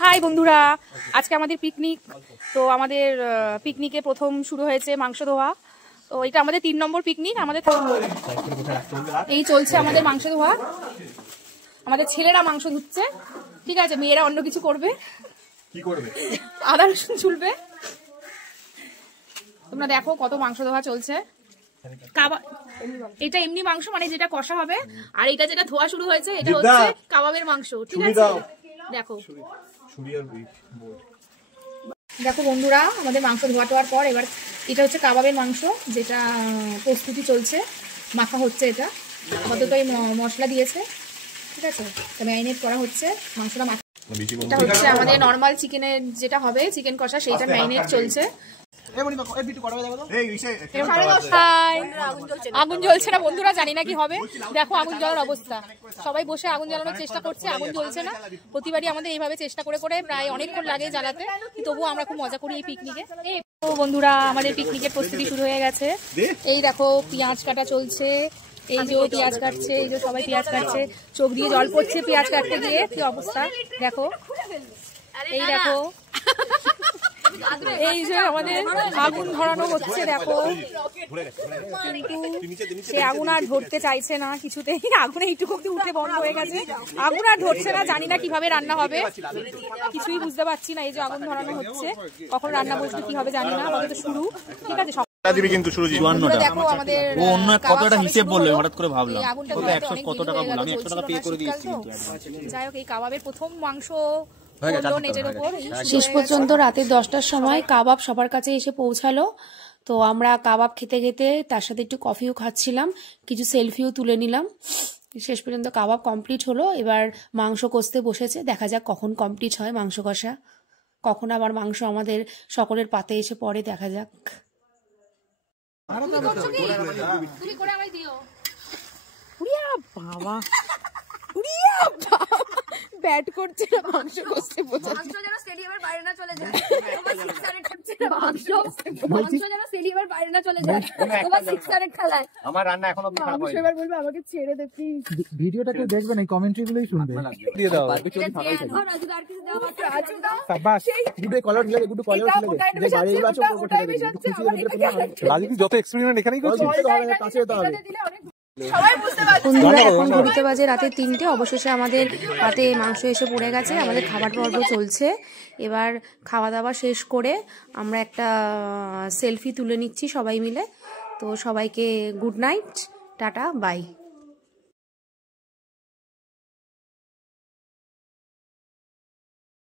High বন্ধুরা, আজকে আমাদের পিকনিক। তো আমাদের পিকনিকে প্রথম শুরু হয়েছে মাংস ধোয়া। তো এটা আমাদের 3 নম্বর পিকনিক। আমাদের এই চলছে আমাদের মাংস ধোয়া। আমাদের ছেলেরা মাংস ধুচ্ছে, ঠিক আছে, মেয়েরা অন্য কিছু করবে। কি করবে? আদা রসুন ছুলবে। তোমরা দেখো কত মাংস ধোয়া চলছে। এটা এমনি মাংস, মানে যেটা কষা হবে, আর এটা যেটা ধোয়া শুরু হয়েছে এটা হচ্ছে কাবাবের মাংস, ঠিক আছে। দেখো দেখো বন্ধুরা, আমাদের মাংস ধোয়া টোয়ার পর এবার এটা হচ্ছে কাবাবের মাংস, যেটা প্রস্তুতি চলছে, মাখা হচ্ছে। এটা কতটা মশলা দিয়েছে, ঠিক আছে, ম্যারিনেট করা হচ্ছে মাংসটা মাখা। এটা হচ্ছে আমাদের নর্মাল চিকেনের যেটা হবে, চিকেন কষা, সেইটা ম্যারিনেট চলছে। আগুন জ্বলছে না বন্ধুরা, জানি না কি হবে। দেখো আগুন জ্বলার অবস্থা, সবাই বসে আগুন জ্বালানোর চেষ্টা করছে, আগুন জ্বলছে না। প্রতিবারই আমাদের এইভাবে চেষ্টা করে করে প্রায় অনেকক্ষণ লাগে জ্বালাতে, তবুও আমরা খুব মজা করি এই পিকনিকে। তো বন্ধুরা, আমাদের পিকনিকের প্রস্তুতি শুরু হয়ে গেছে। এই দেখো পেঁয়াজ কাটা চলছে, এই যে পেঁয়াজ কাটছে, এই যে সবাই পেঁয়াজ কাটছে, চোখ দিয়ে জল পড়ছে পেঁয়াজ কাটতে গিয়ে, কি অবস্থা দেখো। এই দেখো, এই যে আমাদের আগুন ধরানো হচ্ছে, দেখো, কিন্তু সে আগুন আর ধরতে চাইছে না কিছুতেই। আগুনে একটু উঠে বন্ধ হয়ে গেছে, আগুন আর ধরছে না। জানি না কিভাবে রান্না হবে, কিছুই বুঝতে পারছি না। এই যে আগুন ধরানো হচ্ছে, কখন রান্না বসবে কি হবে জানি না। আমাদের শুরু, ঠিক আছে। দেখো আমাদের যাই হোক, এই কাবাবের প্রথম মাংস শেষ পর্যন্ত রাতে 10টার সময় কাবাব সবার কাছে এসে পৌঁছালো। তো আমরা কাবাব খেতে খেতে তার সাথে একটু কফিও খাচ্ছিলাম, কিছু সেলফিও তুলে নিলাম। শেষ পর্যন্ত কাবাব কমপ্লিট হলো। এবার মাংস কষতে বসেছে, দেখা যাক কখন কমপ্লিট হয় মাংস কষা, কখন আবার মাংস আমাদের সকলের পাতে এসে পড়ে, দেখা যাক। বাবা ব্যাট করছে না, মাংস কষতে বসেছে। মাংস যেন স্টেডিয়ামের বাইরে না চলে যায়, মাংস যেন স্টেডিয়ামের বাইরে না চলে যায়। তোমার 600 খেলায় আমার রান্না এখনো খারাপ হয়নি। এবার বলবে আমাকে ছেড়ে দে প্লিজ। ভিডিওটা কেউ দেখবে না, কমেন্ট্রি গুলোই শুনবে। দিয়ে দাও, আর কিছু দাও। শাবাশ, গুড কলার লাগে, গুড কলার লাগে। যে বাড়িগুলো আছে ওপর থেকে রাজনীতি যত এক্সপেরিমেন্ট এখানেই করছি, কাছে যেতে হবে। বন্ধুরা, এখন ঘড়িতে বাজে রাতে 3টে। অবশেষে আমাদের হাতে মাংস এসে পড়ে গেছে, আমাদের খাবার পর্ব চলছে। এবার খাওয়া দাওয়া শেষ করে আমরা একটা সেলফি তুলে নিচ্ছি সবাই মিলে। তো সবাইকে গুড নাইট, টাটা, বাই।